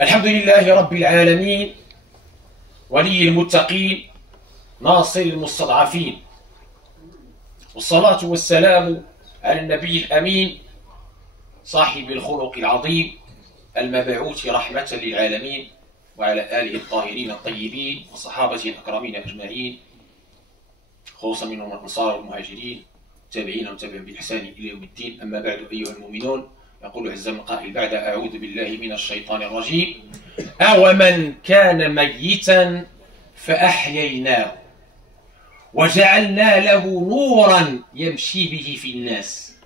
الحمد لله رب العالمين ولي المتقين ناصر المستضعفين والصلاة والسلام على النبي الأمين صاحب الخلق العظيم المبعوث رحمة للعالمين وعلى آله الطاهرين الطيبين وصحابته الأكرمين أجمعين خصوصا منهم الأنصار والمهاجرين تابعين وتابعين بإحسان إلى يوم الدين. أما بعد أيها المؤمنون، يقول عز من قائل بعد أعوذ بالله من الشيطان الرجيم: أومن كان ميتا فأحييناه وجعلنا له نورا يمشي به في الناس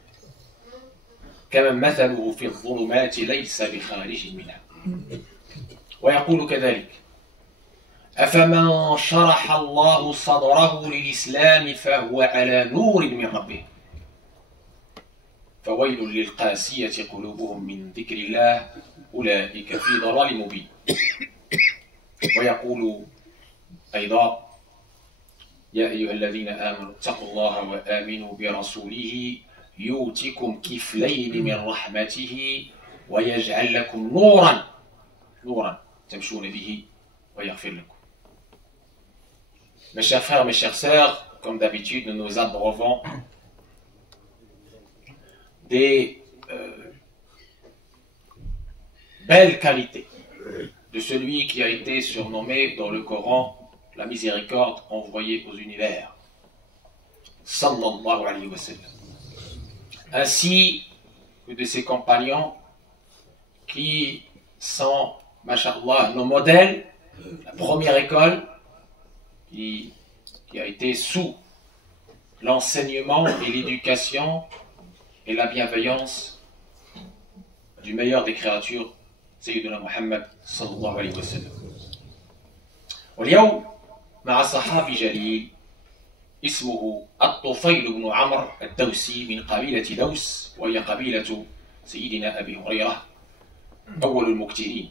كمن مثله في الظلمات ليس بخارج منها. ويقول كذلك: أفمن شرح الله صدره للإسلام فهو على نور من ربه فويل للقاسية قلوبهم من ذكر الله أولئك في ضلال مبين. ويقول أيضا: يا أيها الذين آمنوا اتقوا الله وآمنوا برسوله يؤتكم كفلين من رحمته ويجعل لكم نورا تمشون به ويغفر لكم. Mes chers frères, mes chères sœurs, comme d'habitude, nous nous abreuvons des belles qualités de celui qui a été surnommé dans le Coran la miséricorde envoyée aux univers, sallallahu alayhi wa sallam, ainsi que de ses compagnons qui sont, mashallah, nos modèles, la première école qui a été sous l'enseignement et l'éducation et la bienveillance du meilleur des créatures, Sayyidina Muhammad sallallahu alayhi wa sallam. واليوم مع صحابي جليل اسمه الطفيل بن عمرو الدوسي من قبيلة دوس، وهي قبيلة سيدنا أبي هريرة أول المكثرين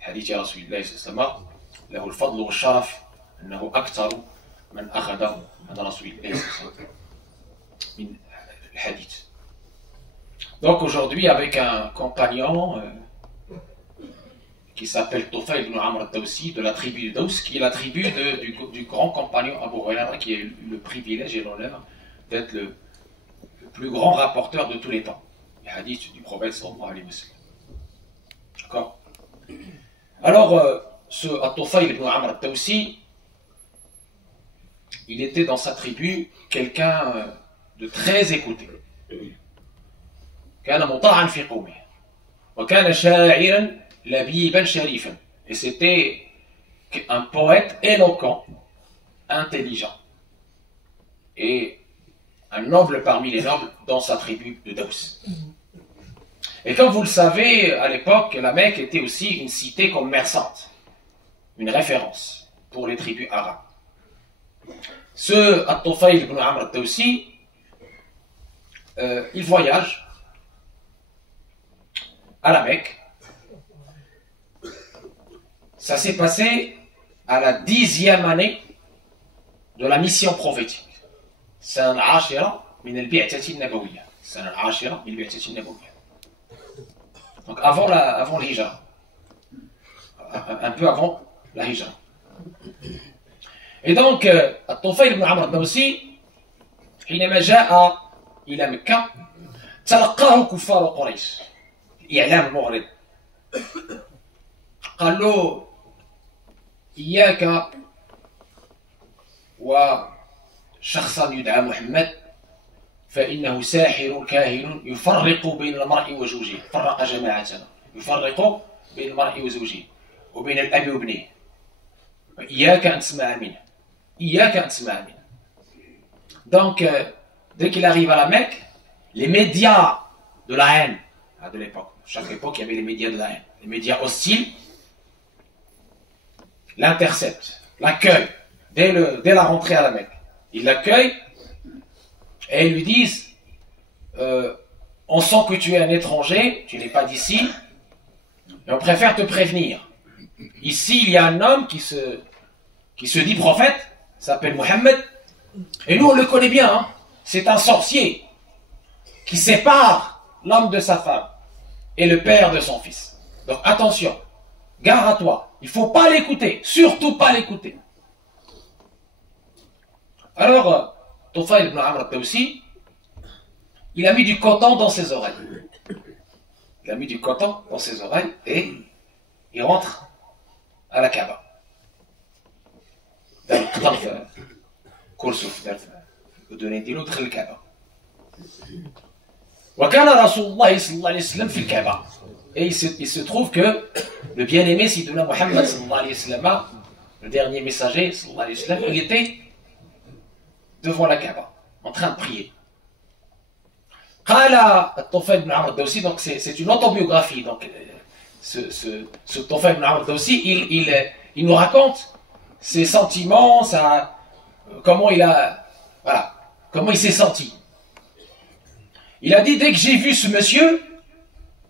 حديث رسول الله صلى الله عليه وسلم. له الفضل والشرف أنه أكثر من أخذ عن رسول الله صلى الله عليه وسلم من الحديث. Donc aujourd'hui, avec un compagnon qui s'appelle Tufayl ibn Amr al-Dawsi de la tribu de Daws, qui est la tribu du grand compagnon Abu Huraira, qui a eu le privilège et l'honneur d'être le plus grand rapporteur de tous les temps, les hadiths du prophète sallallahu alayhi wa sallam. D'accord. Alors, ce Tufayl ibn Amr al-Dawsi, il était dans sa tribu quelqu'un de très écouté. كان مطاعا في قومه وكان شاعرا لبيبا شريفا, et c'était un poète éloquent, intelligent et un noble parmi les nobles dans sa tribu de Daws. Et comme vous le savez, à l'époque, la Mecque était aussi une cité commerçante, une référence pour les tribus arabes. Ce At-Tufayl ibn Amr al-Dawsi, il voyage à la Mecque. Ça s'est passé à la 10e année de la mission prophétique. Sana al-Ashira min al-Bi'thati an-Nabawiyya. Sana al-Ashira min al-Bi'thati an-Nabawiyya. Donc avant le Hijra. Un peu avant la Hijra. Et donc, الطفيل بن عمرو الدوسي حينما جاء إلى مكة تلقاه كفار قريش إعلام المغرب. قال له: إياك وشخصا يدعى محمد فإنه ساحر كاهن يفرق بين المرء وزوجه. فرق جماعتنا، يفرق بين المرء وزوجه وبين الأب وابنه. إياك أن تسمع منه، إياك أن تسمع منه. Donc, dès qu'il arrive à la Mecque, les médias de la haine de l'époque, chaque époque il y avait les médias de la haine, les médias hostiles, l'interceptent, l'accueillent dès la rentrée à la Mecque. Ils l'accueillent et ils lui disent: on sent que tu es un étranger, tu n'es pas d'ici, et on préfère te prévenir. Ici, il y a un homme qui se dit prophète, s'appelle Mohammed, et nous on le connaît bien, hein. C'est un sorcier qui sépare l'homme de sa femme. est le père de son fils. Donc attention, gare à toi, il ne faut pas l'écouter, surtout pas l'écouter. Alors, Tufayl ibn Amr al-Dawsi, il a mis du coton dans ses oreilles. Il a mis du coton dans ses oreilles et il rentre à la Kaaba. Dans le Qtarf, Koursuf, de Nindilo, دخل الكعبة. وكان رسول الله صلى الله عليه وسلم في الكعبة. Et il se trouve que le bien-aimé Sidina Muhammad sallallahu alayhi wa sallam, le dernier messager sallallahu alayhi wa sallam, il était devant la Kaaba, en train de prier. قال الطفيل بن عمرو الدوسي, donc c'est une autobiographie, donc ce Tufayl ibn Amr al-Dawsi, il nous raconte ses sentiments, comment il s'est senti. Il a dit, dès que j'ai vu ce monsieur,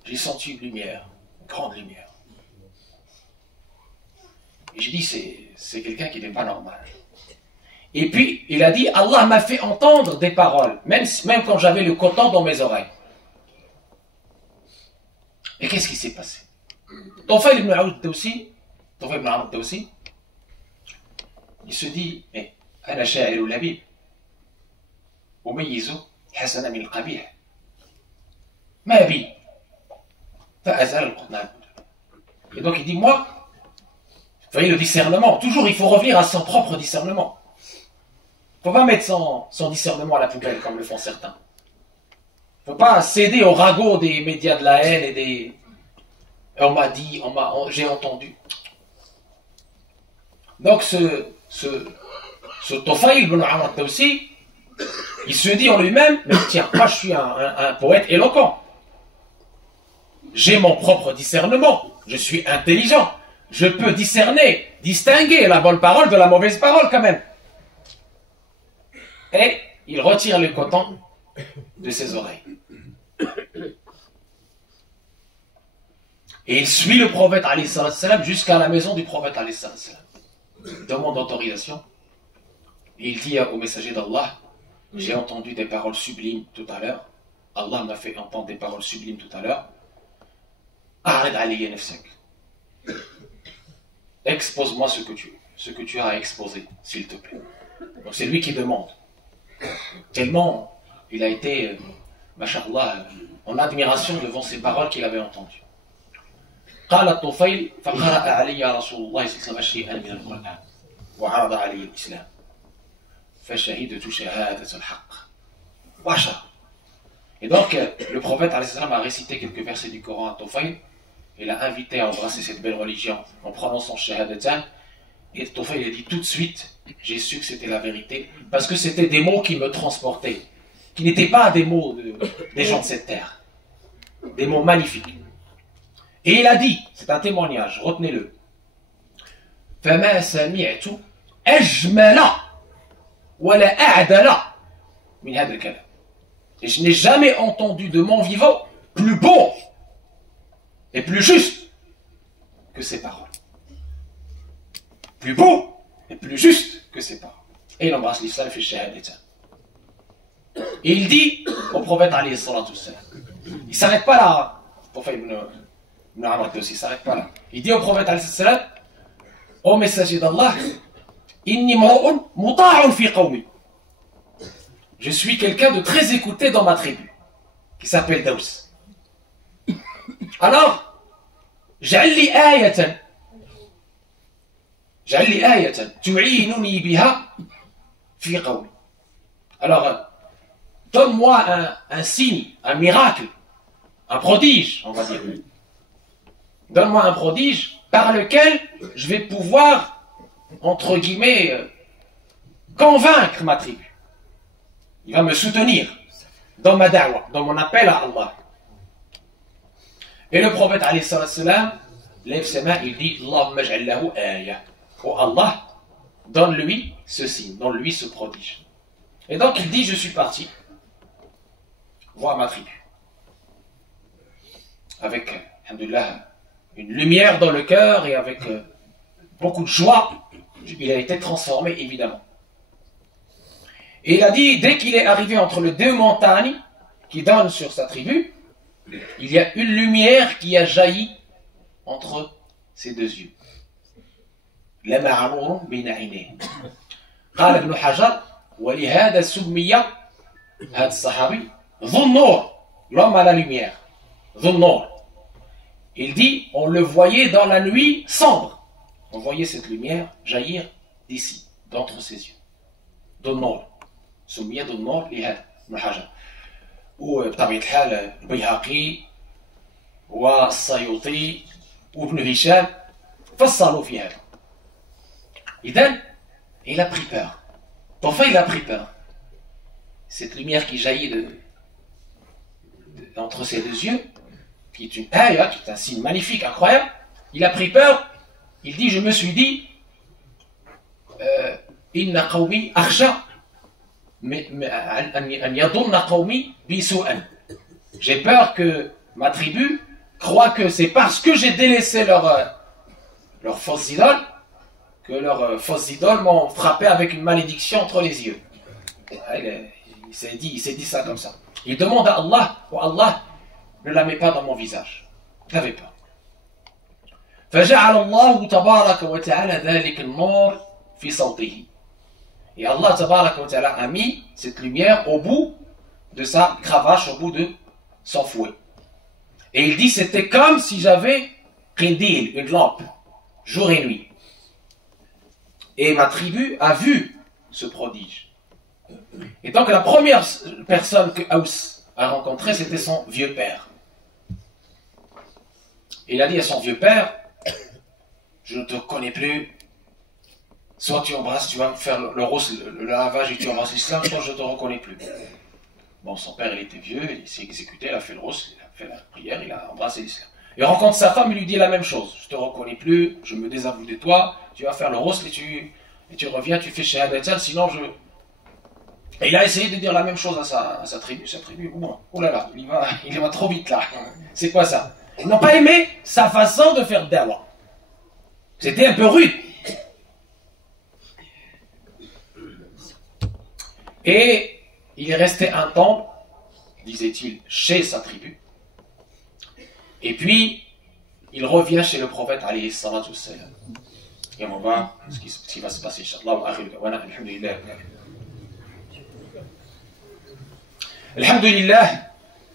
j'ai senti une lumière, une grande lumière. Et j'ai dit, c'est quelqu'un qui n'est pas normal. Et puis, il a dit, Allah m'a fait entendre des paroles, même quand j'avais le coton dans mes oreilles. Et qu'est-ce qui s'est passé? Tufayl ibn Amr al-Dawsi, il se dit, mais أنا شاعر لبيب أميز الحسن من القبيح ما بي فأزال القطن. Et donc il dit, moi, vous voyez le discernement, toujours il faut revenir à son propre discernement. Il ne faut pas mettre son discernement à la poubelle comme le font certains. Il ne faut pas céder au ragot des médias de la haine et des... On m'a dit, j'ai entendu. Donc ce Tufayl ibn Amr al-Dawsi, il se dit en lui-même, mais tiens, moi je suis un poète éloquent. J'ai mon propre discernement, je suis intelligent, je peux distinguer la bonne parole de la mauvaise parole quand même. Et il retire le coton de ses oreilles. Et il suit le prophète alayhi salam jusqu'à la maison du prophète alayhi salam. Il demande autorisation. Et il dit au messager d'Allah, j'ai entendu des paroles sublimes tout à l'heure. Allah m'a fait entendre des paroles sublimes tout à l'heure. Arrête alayya nafsak. Expose-moi ce que tu as à exposer, s'il te plaît. Donc c'est lui qui demande. Tellement il a été, mashallah, en admiration devant ces paroles qu'il avait entendues. قال الطفيل فقرأ علي رسول الله صلى الله عليه وسلم شيئا من القرآن وعرض علي الإسلام فشهدت شهادة الحق وعشر. Et donc le prophète a récité quelques versets du Coran à Tufayl et l'a invité à embrasser cette belle religion en prononçant shahadatan. Et Tufayl a dit tout de suite, j'ai su que c'était la vérité parce que c'était des mots qui me transportaient, qui n'étaient pas des mots des gens de cette terre, des mots magnifiques. Et il a dit, c'est un témoignage, retenez-le. فَمَا سَمِعْتُ أَجْمَلَ وَلَا أَعْدَلَ مِنْ هَذَا الْكَلَامِ. Et je n'ai jamais entendu de mon vivant plus beau et plus juste que ces paroles. Plus beau et plus juste que ces paroles. Et il embrasse l'islam, fait shahadatan. Et il dit au prophète alayhi salatu wassalam, il ne s'arrête pas là, le prophète ibn Amr al-Dawsi, il ne s'arrête pas là. Il dit au prophète alayhi salatu wassalam, ô messager d'Allah, inni mra'un muta'un fi qawmi. Je suis quelqu'un de très écouté dans ma tribu, qui s'appelle Daous. Alors, j'alli ayatan tu'inuni biha fi qawmi. Alors, donne-moi un signe, un miracle, un prodige, on va dire. Donne-moi un prodige par lequel je vais pouvoir, entre guillemets, convaincre ma tribu. Il va me soutenir dans ma da'wa, dans mon appel à Allah. Et le prophète, alayhi salam, lève ses mains, il dit, Allahumma ij'al lahu aya. Oh Allah, donne-lui ce signe, donne-lui ce prodige. Et donc il dit, je suis parti voir ma tribu. Avec, alhamdoulilah, une lumière dans le cœur et avec beaucoup de joie, il a été transformé évidemment. Et il a dit, dès qu'il est arrivé entre les deux montagnes qui donnent sur sa tribu, il y a une lumière qui a jailli entre ses deux yeux. لمع نور بين عينيه. قال ابن حجر ولهذا سمي هذا الصحابي ذو النور, l'homme à la lumière, ذو النور. Il dit, on le voyait dans la nuit sombre. On voyait cette lumière jaillir d'ici, d'entre ses yeux. ذو النور. سمي ذو النور لهذا ابن حجر. وبطبيعة الحال البيهقي والسيوطي وابن هشام فصلوا في هذا. إذن il a pris peur. Enfin, il a pris peur. Cette lumière qui jaillit entre ses deux yeux, qui est une ayah, qui est un signe magnifique, incroyable, il a pris peur. Il dit, je me suis dit, inna qawmi akhsha an yadunna qawmi bi su'an. J'ai peur que ma tribu croit que c'est parce que j'ai délaissé leurs fausses idoles que leurs fausses idoles m'ont frappé avec une malédiction entre les yeux. Il s'est dit ça comme ça. Il demande à Allah, oh Allah, ne la mets pas dans mon visage. N'avez pas. فجعل الله تبارك وتعالى ذلك النور في صوته. Et Allah تبارك وتعالى a mis cette lumière au bout de sa cravache, au bout de son fouet. Et il dit, c'était comme si j'avais qindil, une lampe, jour et nuit. Et ma tribu a vu ce prodige. Et donc la première personne que Aous a rencontrée, c'était son vieux père. Il a dit à son vieux père, je ne te connais plus, soit tu embrasses, tu vas faire le lavage et tu embrasses l'islam, soit je ne te reconnais plus. Bon, son père, il était vieux, il s'est exécuté, il a fait le rose, il a fait la prière, il a embrassé l'islam. Il rencontre sa femme, il lui dit la même chose. Je te reconnais plus, je me désavoue de toi, tu vas faire le rosl et tu reviens, tu fais shahadatain, sinon je... Et il a essayé de dire la même chose à sa tribu. Sa tribu, bon, oh là là, il va trop vite là. C'est quoi ça? Ils n'ont pas aimé sa façon de faire dawa. C'était un peu rude. Et il est resté un temps, disait-il, chez sa tribu. Et puis, il revient chez le prophète, alayhi salatu wassalam. Et on va voir ce qui va se passer, inshallah. Alhamdulillah. Alhamdulillah,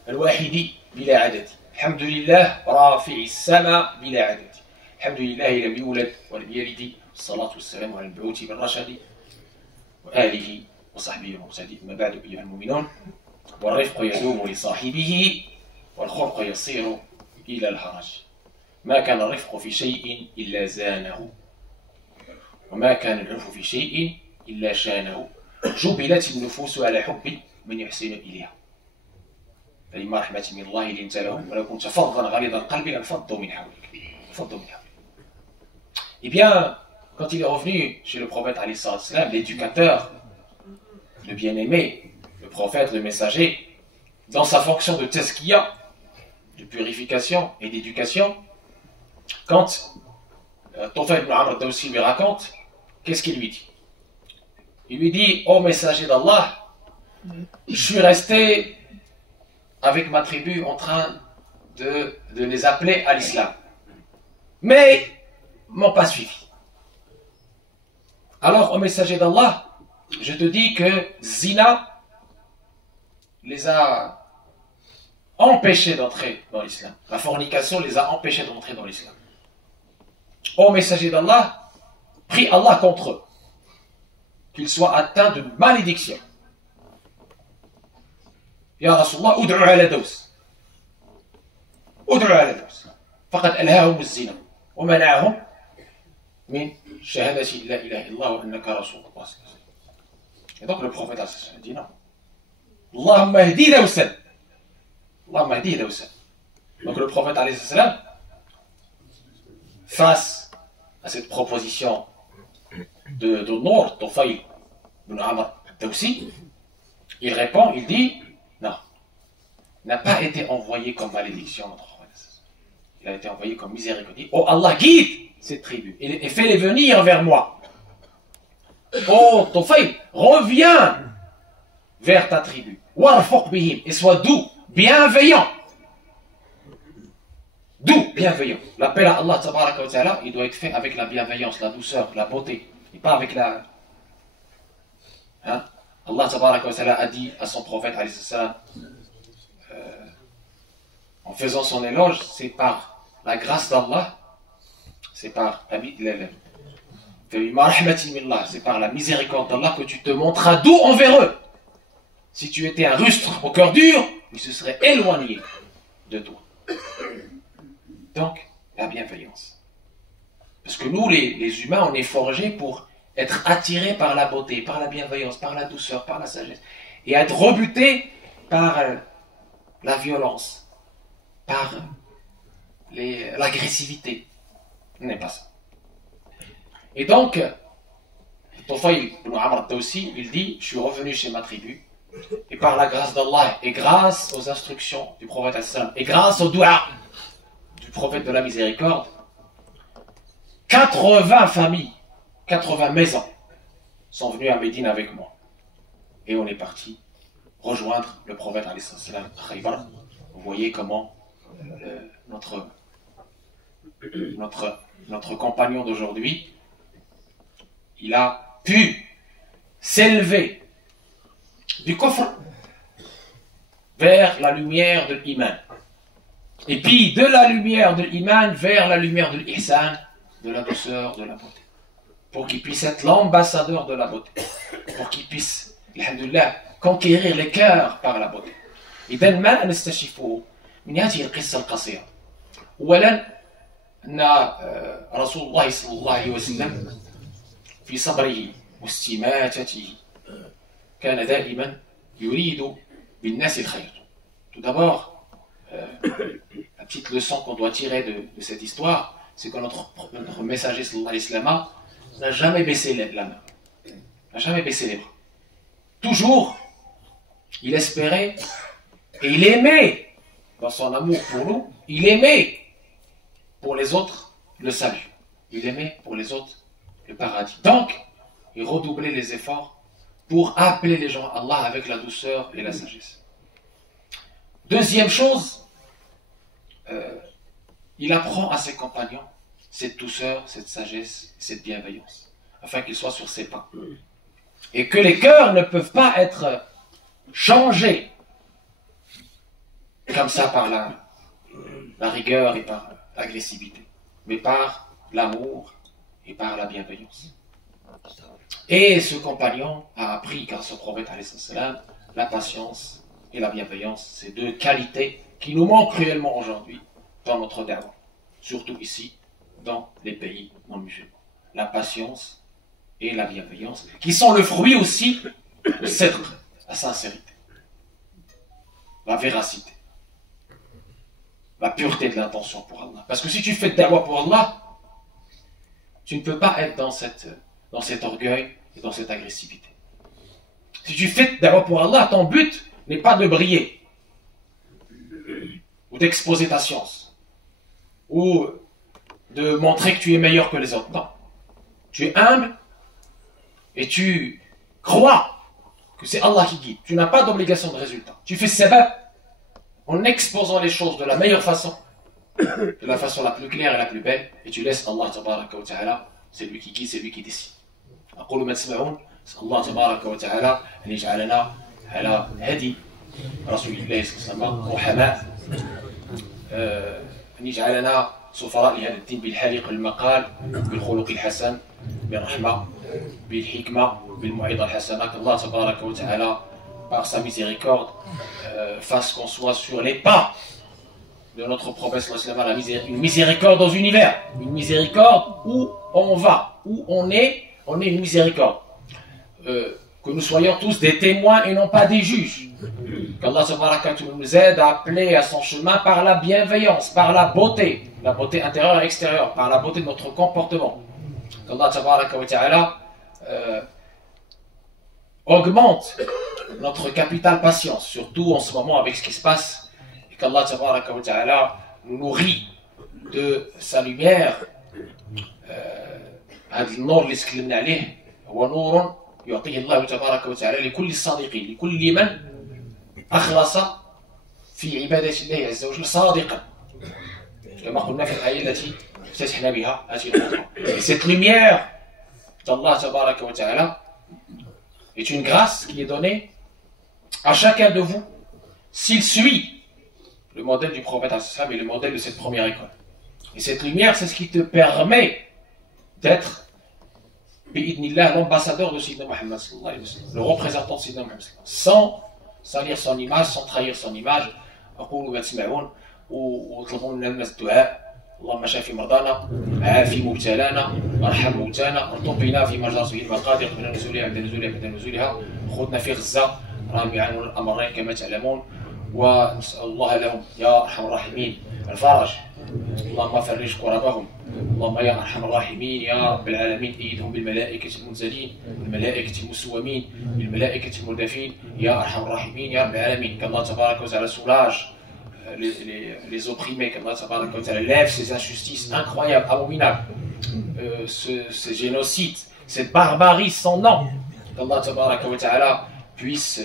al-wahidi bila adadi. Alhamdulillah, rafi'i as-sama bila adadi. Alhamdulillah, lam yulad wa lam yalid. Salatu wassalam ala al-mab'uthi bil rashadi wa alihi wa sahbihi wa sahbihi. Ma ba'du ayyuha al-mu'minun. والرفق يدوم لصاحبه والخلق يصير إلى الهرج. ما كان الرفق في شيء إلا زانه وما كان العنف في شيء إلا شانه. جبلت النفوس على حب من يحسن إليها. فلما رحمة من الله لنت لهم ولو كنت فظا غليظ القلب لانفضوا من حولك. Eh bien, quand il est revenu chez le prophète alayhi salam, l'éducateur, le bien-aimé, le prophète, le messager, dans sa fonction de tazkiya, de purification et d'éducation, quand Tufayl ibn Amr al-Dawsi lui raconte, qu'est-ce qu'il lui dit? Il lui dit, ô messager d'Allah, je suis resté avec ma tribu en train de les appeler à l'islam. Mais ils ne m'ont pas suivi. Alors, ô messager d'Allah, je te dis que Zina les a empêchés d'entrer dans l'islam. La fornication les a empêchés d'entrer dans l'islam. Ô messager d'Allah, prie Allah contre eux, qu'ils soient atteints de malédiction. Ya Rasulallah, ud'u ala Daws. Ud'u ala Daws. Faqad alhahum az-zina. Wa mana'ahum min shahadati la ilaha illallah wa annaka Rasulullah. Et donc le prophète a dit non. Allahumma hdi Dawsan. Allahumma hdi Dawsan. Donc le prophète alayhi salam, face à cette proposition de Nour, Tufayl ibn Amr al-Dawsi, il répond, il dit, non, il n'a pas été envoyé comme malédiction, notre prophète. Il a été envoyé comme miséricorde. Oh Allah, guide cette tribu et fais-les venir vers moi. Oh Tufayl, reviens vers ta tribu. Warfuq bihim, et sois doux, bienveillant bienveillant. L'appel à Allah, tabaraka wa ta'ala, il doit être fait avec la bienveillance, la douceur, la beauté, et pas avec la... Hein? Allah tabaraka wa ta'ala a dit à son prophète, alayhi salam, en faisant son éloge, c'est par la grâce d'Allah, c'est par c'est par la miséricorde d'Allah que tu te montras doux envers eux. Si tu étais un rustre au cœur dur, ils se seraient éloignés de toi. Donc, la bienveillance. Parce que nous, les humains, on est forgés pour être attirés par la beauté, par la bienveillance, par la douceur, par la sagesse. Et être rebutés par la violence, par l'agressivité. Ce n'est pas ça. Et donc, Tufayl ibn Amr al-Dawsi, il dit, je suis revenu chez ma tribu, et par la grâce d'Allah, et grâce aux instructions du prophète sallam, et grâce au dua du prophète de la miséricorde, 80 familles, 80 maisons sont venues à Médine avec moi. Et on est parti rejoindre le prophète sallam à Khaybar. Vous voyez comment notre compagnon d'aujourd'hui, il a pu s'élever du kufr vers la lumière de l'iman. Et puis de la lumière de l'iman vers la lumière de l'ihsan, de la douceur, de la beauté. Pour qu'il puisse être l'ambassadeur de la beauté. Pour qu'il puisse, alhamdoulilah, conquérir les cœurs par la beauté. إذا ما نستشفه من هذه القصة القصيرة. أولا أن رسول الله صلى الله عليه وسلم في صبره واستماتته كان دائما يريد بالناس الخير. Tout d'abord, la petite leçon qu'on doit tirer de cette histoire, c'est que notre messager sallallahu alayhi wa sallam n'a jamais baissé la main, n'a jamais baissé les bras. Toujours, il espérait et il aimait, dans son amour pour nous, il aimait pour les autres le salut. Il aimait pour les autres le paradis. Donc, il redoublait les efforts pour appeler les gens à Allah avec la douceur et la sagesse. Deuxième chose, il apprend à ses compagnons cette douceur, cette sagesse, cette bienveillance, afin qu'ils soient sur ses pas. Et que les cœurs ne peuvent pas être changés comme ça par la rigueur et par l'agressivité, mais par l'amour et par la bienveillance. Et ce compagnon a appris, grâce au prophète alayhi salam, la patience et la bienveillance, ces deux qualités qui nous manquent cruellement aujourd'hui dans notre da'wah, surtout ici, dans les pays non musulmans. La patience et la bienveillance, qui sont le fruit aussi de la sincérité, la véracité, la pureté de l'intention pour Allah. Parce que si tu fais de da'wah pour Allah, tu ne peux pas être dans cet orgueil et dans cette agressivité. Si tu fais de da'wah pour Allah, ton but n'est pas de briller, ou d'exposer ta science, ou de montrer que tu es meilleur que les autres. Non. Tu es humble et tu crois que c'est Allah qui guide. Tu n'as pas d'obligation de résultat. Tu fais sabab en exposant les choses de la meilleure façon, de la façon la plus claire et la plus belle, et tu laisses Allah tabaraka wa ta'ala, c'est lui qui guide, c'est lui qui décide. أقول ما تسمعون الله تبارك وتعالى أن يجعلنا على هدي رسول الله صلى الله عليه وسلم رحماء، أن يجعلنا سفراء لهذا الدين بالحليق المقال بالخلق الحسن بالرحمة بالحكمة بالموعظة الحسنة. qu'Allah تبارك وتعالى par sa miséricorde fasse qu'on soit sur les pas de notre prophète sallallahu alayhi wa sallam, une miséricorde aux univers, une miséricorde où on va, où on est une miséricorde. Que nous soyons tous des témoins et non pas des juges. Qu'Allah nous aide à appeler à son chemin par la bienveillance, par la beauté intérieure et extérieure, par la beauté de notre comportement. Qu'Allah augmente notre capital patience, surtout en ce moment avec ce qui se passe, et qu'Allah nous nourrit de sa lumière. هذا النور اللي تكلمنا عليه هو نور يعطيه الله تبارك وتعالى لكل الصادقين، لكل من أخلص في عبادة الله عز وجل صادقا. كما قلنا في الآية التي افتتحنا بها هذه الخطبة. Et cette lumière d'Allah tabaraka wa ta'ala est une grâce qui est donnée à chacun de vous s'il suit le modèle du prophète et le modèle de cette première école. Et cette lumière, c'est ce qui te permet d'être l'ambassadeur de Sayyidina Muhammad, le représentant de Sayyidina Muhammad, sans salir son image, sans trahir son image. أقول ما تسمعون وطلبوا لنا الناس الدعاء. اللهم شافي مرضانا، عافي مبتلانا، ارحم موتانا، ارزق بنا في مجرى المقادير قبل نزولها بعد نزولها بعد نزولها. خوتنا في غزة راهم يعانون الأمرين كما تعلمون، ونسأل الله لهم يا أرحم الراحمين الفرج. اللهم فرج كربهم. اللهم يا أرحم الراحمين يا رب العالمين أيدهم بالملائكة المنزلين، بالملائكة المسومين، بالملائكة المردفين يا أرحم الراحمين يا رب العالمين. qu'Allah tabaraka wa ta'ala soulage les opprimés, qu'Allah tabaraka wa ta'ala lève ces injustices incroyables, abominables, ce génocide, cette barbarie sans nom, qu'Allah tabaraka wa ta'ala puisse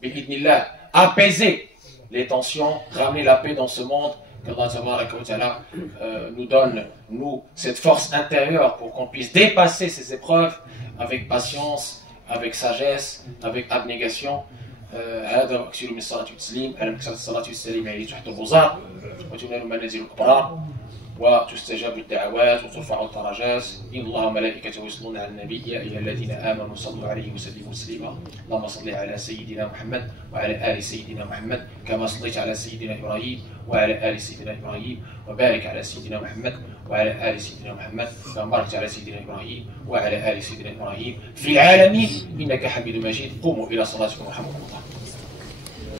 bi'idnillah apaiser les tensions, ramener la paix dans ce monde, qu'Allah tabaraka wa ta'ala nous donne, nous, cette force intérieure pour qu'on puisse dépasser ces épreuves avec patience, avec sagesse, avec abnégation. هذا واكثر من الصلاه والتسليم على مكثره الصلاه والسلام عليه تحت البزار وتنال منازل الابرار وتستجاب الدعوات وترفع الدرجات. ان الله وملائكته يصلون على النبي يا ايها الذين امنوا صلوا عليه وسلموا تسليما. اللهم صل على سيدنا محمد وعلى ال سيدنا محمد كما صليت على سيدنا ابراهيم وعلى ال سيدنا ابراهيم، وبارك على سيدنا محمد وعلى ال سيدنا محمد كما باركت على سيدنا ابراهيم وعلى ال سيدنا ابراهيم في العالمين انك حميد مجيد. قوموا الى صلاتكم ورحمكم الله.